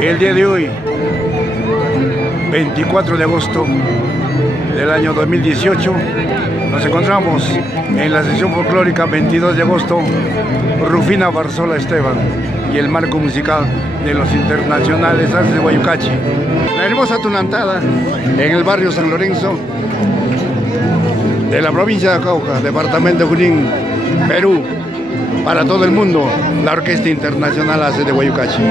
El día de hoy, 24 de agosto del año 2018, nos encontramos en la sesión folclórica 22 de agosto, Rufina Barzola Esteban y el marco musical de los internacionales Arces de Guayucachi. La hermosa tunantada en el barrio San Lorenzo de la provincia de Cauca, departamento de Junín, Perú. Para todo el mundo, la Orquesta Internacional Arces de Guayucachi.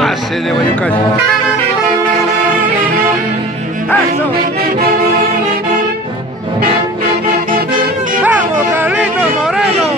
Arces de Guayucachi. ¡Eso! ¡Vamos, Carlitos Moreno!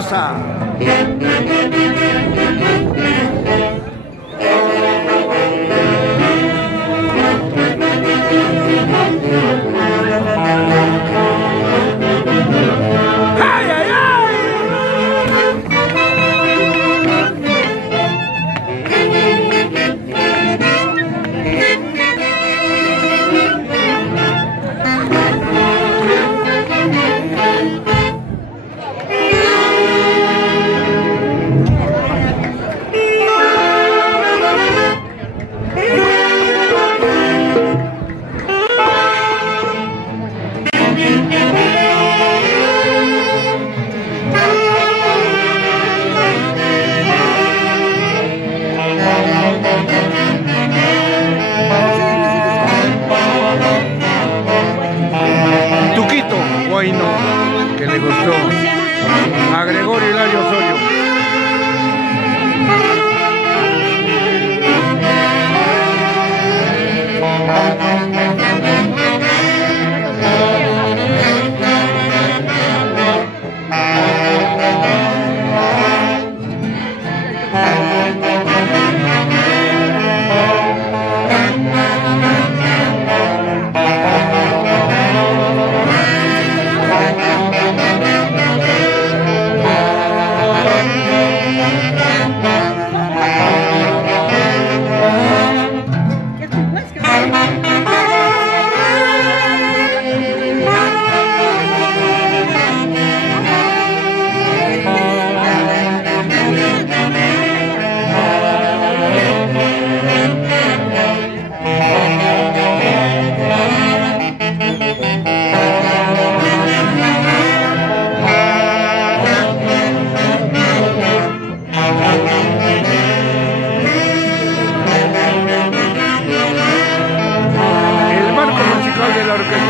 Reynosa. Que le gustó a Gregorio Hilario Osorio.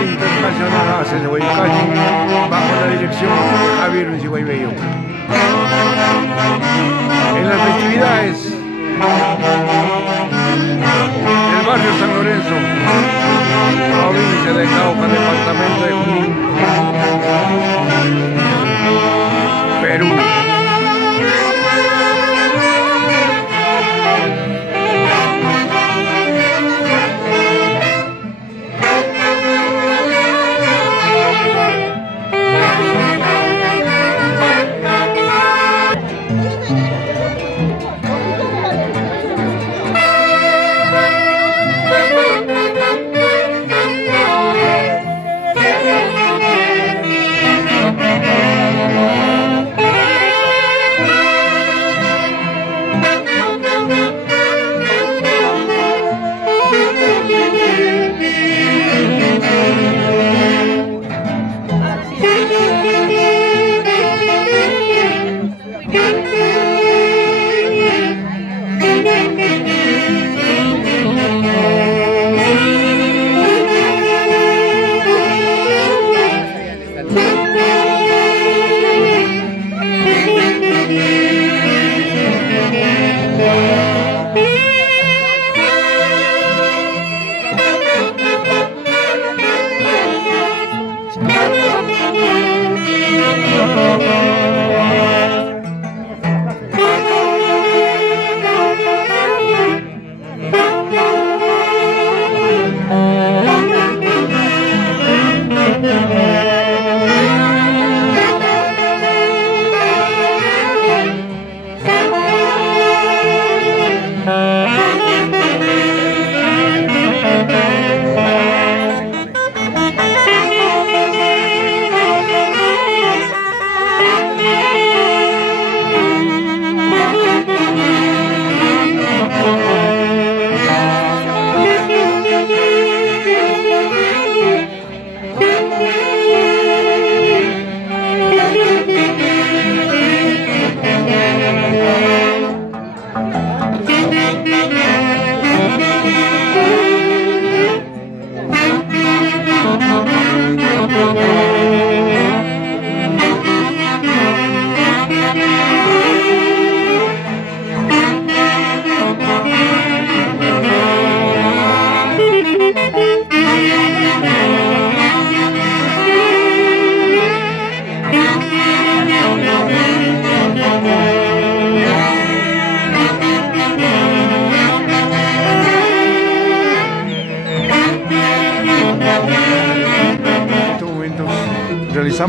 Internacional de Huaycachi, bajo la dirección de Javier Unciguaybello. En las festividades del barrio San Lorenzo, provincia de Cauca, departamento de Junín, Perú.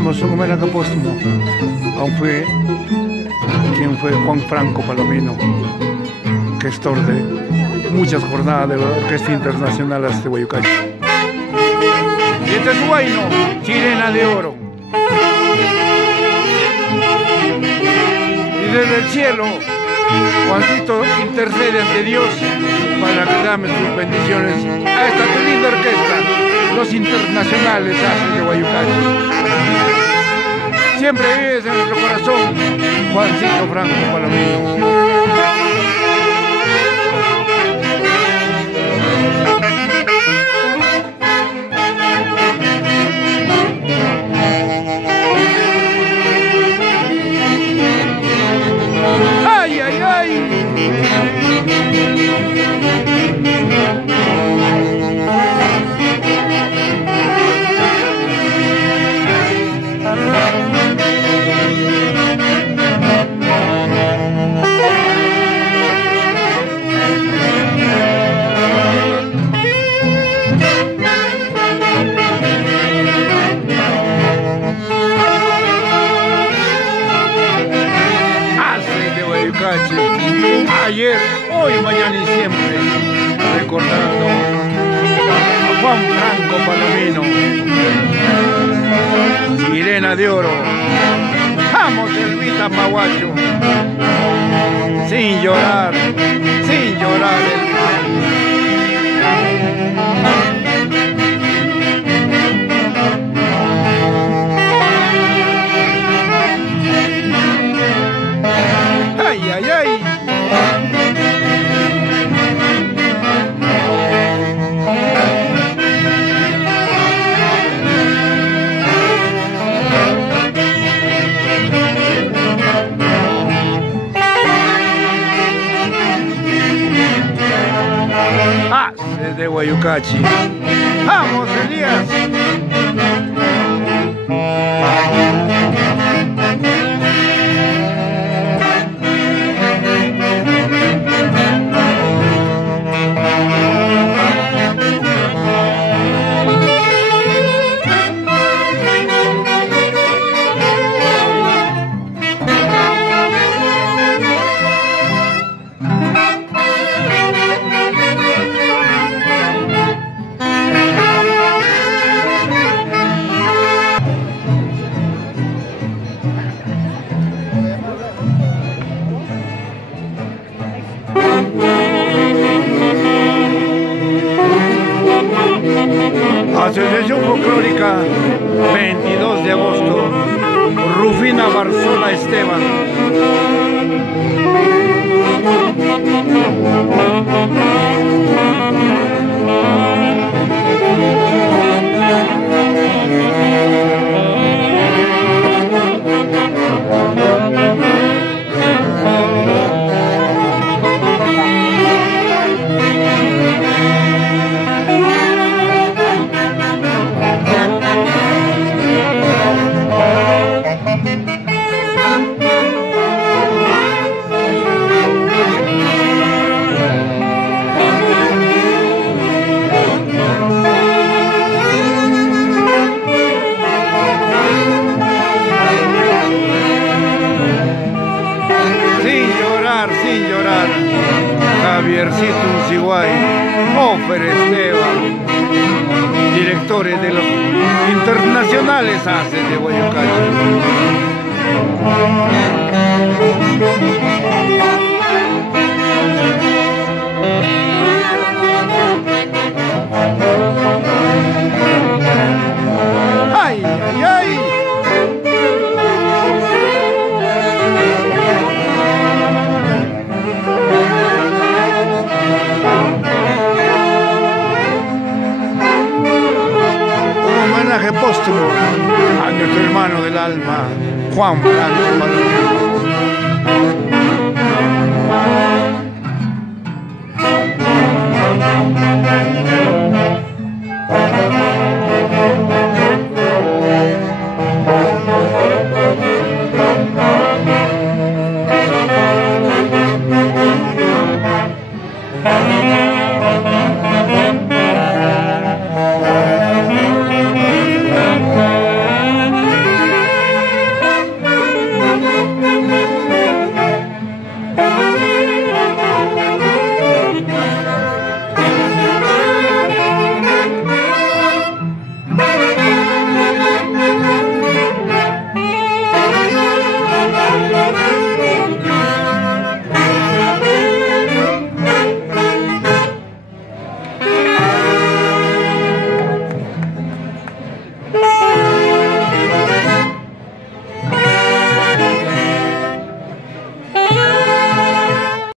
Damos un homenaje póstumo a quien fue Juan Franco Palomino, gestor de muchas jornadas de la Orquesta Internacional de Guayucachi. Y este es Huayno, Sirena de Oro. Y desde el cielo, Juancito intercede ante Dios para que dame sus bendiciones a esta tu linda orquesta, los internacionales Haces de Guayucachi. Siempre vives en nuestro corazón, Juancito Franco Palomino. ¡Ay, ay, ay! Ayer, hoy, mañana y siempre, recordando a Juan Franco Palomino, Sirena de Oro, vamos el Vita Pahuacho, sin llorar el ay, ay, ay. Desde Guayucachi. ¡Vamos, Elías! Asociación Folclórica, 22 de agosto, Rufina Barzola Esteban. Sin llorar, Javiercito Unciguay, Ofer Esteban, directores de los internacionales Haces de Guayucachi. ¡Ay, ay, ay! Homenaje póstumo a nuestro hermano del alma, Juan Franco Palomino. Thank you.